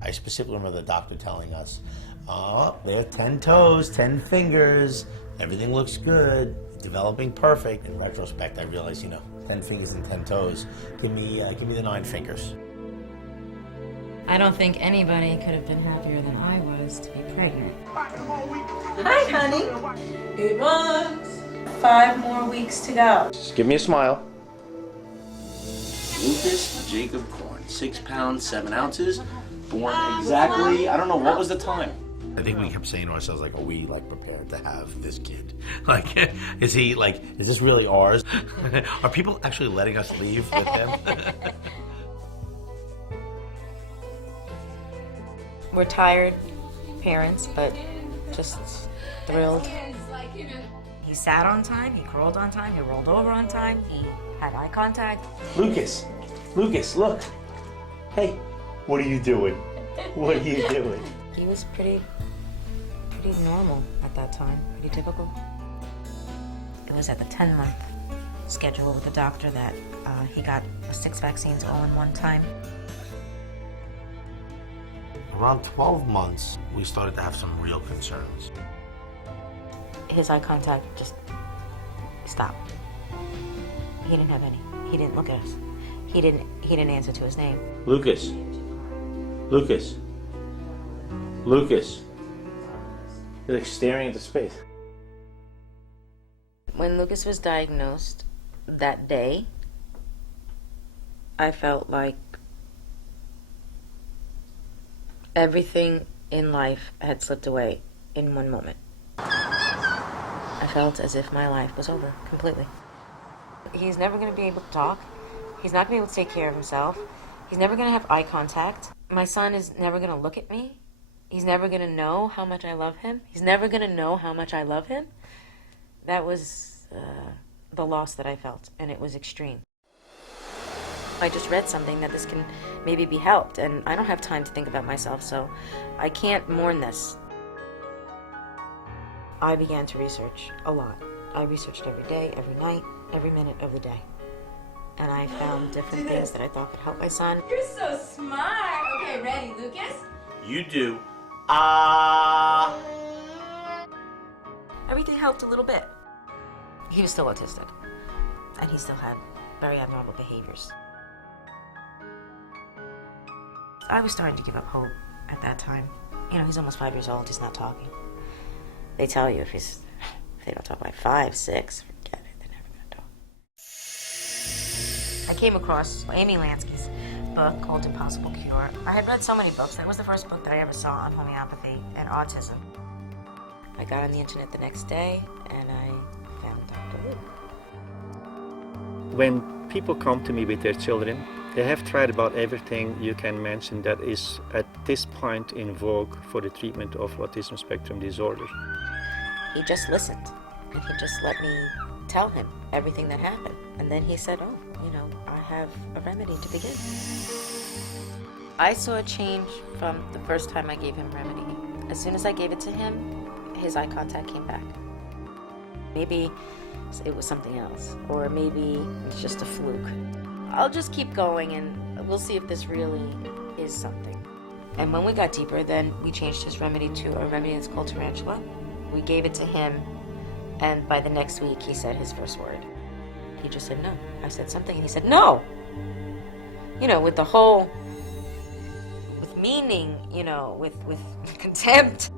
I specifically remember the doctor telling us, oh, there are 10 toes, 10 fingers, everything looks good, developing perfect. In retrospect, I realized, 10 fingers and 10 toes. Give me the 9 fingers. I don't think anybody could have been happier than I was to be pregnant. Hi, honey. 8 months. 5 more weeks to go. Just give me a smile. Lucas Jacob Korn, 6 pounds, 7 ounces, born exactly, I don't know, what was the time? I think we kept saying to ourselves, are we prepared to have this kid? Is this really ours? Are people actually letting us leave with him? We're tired parents, but just thrilled. He sat on time, he crawled on time, he rolled over on time, he had eye contact. Lucas, look. Hey, what are you doing? What are you doing? He was pretty normal at that time, pretty typical. It was at the 10-month schedule with the doctor that he got 6 vaccines all in one time. Around 12 months, we started to have some real concerns. His eye contact just stopped. He didn't have any. He didn't look at us. He didn't answer to his name. Lucas. You're like staring into space. When Lucas was diagnosed that day, I felt like everything in life had slipped away in one moment. I felt as if my life was over completely. He's never going to be able to talk. He's not going to be able to take care of himself. He's never going to have eye contact. My son is never going to look at me. He's never going to know how much I love him. He's never going to know how much I love him. That was the loss that I felt, and it was extreme. I just read something that this can maybe be helped, and I don't have time to think about myself, so I can't mourn this. I began to research a lot. I researched every day, every night, every minute of the day. And I found different things that I thought could help my son. You're so smart. Okay, ready, Lucas? You do. Everything helped a little bit. He was still autistic, and he still had very abnormal behaviors. I was starting to give up hope at that time. He's almost 5 years old, he's not talking. They tell you if they don't talk by 5, 6, forget it, they're never gonna talk. I came across Amy Lansky's book called Impossible Cure. I had read so many books. That was the first book that I ever saw on homeopathy and autism. I got on the internet the next day and I found Dr. Wu. When people come to me with their children, they have tried about everything you can mention that is at this point in vogue for the treatment of autism spectrum disorder. He just listened, and he just let me tell him everything that happened. And then he said, I have a remedy to begin. I saw a change from the first time I gave him remedy. As soon as I gave it to him, his eye contact came back. Maybe it was something else, or maybe it's just a fluke. I'll just keep going and we'll see if this really is something. And when we got deeper, then we changed his remedy to a remedy that's called tarantula. We gave it to him, and by the next week he said his first word. He just said no. I said something and he said no. With meaning, with contempt.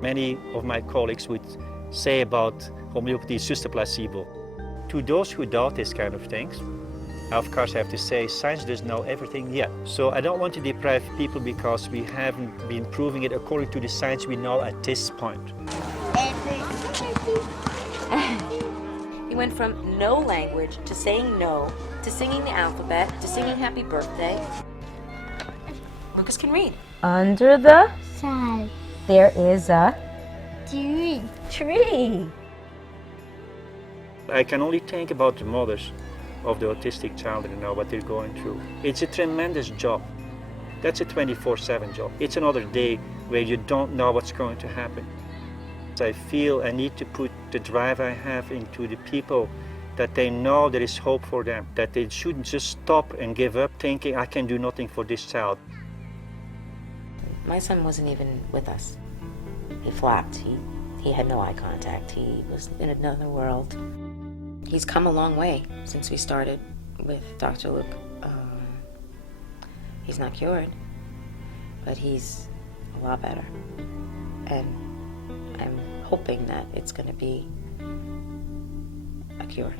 Many of my colleagues would say about homeopathy is just a placebo. To those who doubt this kind of things, of course I have to say science doesn't know everything yet. So I don't want to deprive people because we haven't been proving it according to the science we know at this point. He went from no language to saying no, to singing the alphabet, to singing happy birthday. Lucas can read. Under the Sun. there is a Tree. tree. I can only think about the mothers of the autistic child and know what they're going through. It's a tremendous job. That's a 24/7 job. It's another day where you don't know what's going to happen. I feel I need to put the drive I have into the people, that they know there is hope for them, that they shouldn't just stop and give up thinking I can do nothing for this child. My son wasn't even with us. He flapped. He had no eye contact. He was in another world. He's come a long way since we started with Dr. Luke. He's not cured, but he's a lot better. And I'm hoping that it's going to be a cure.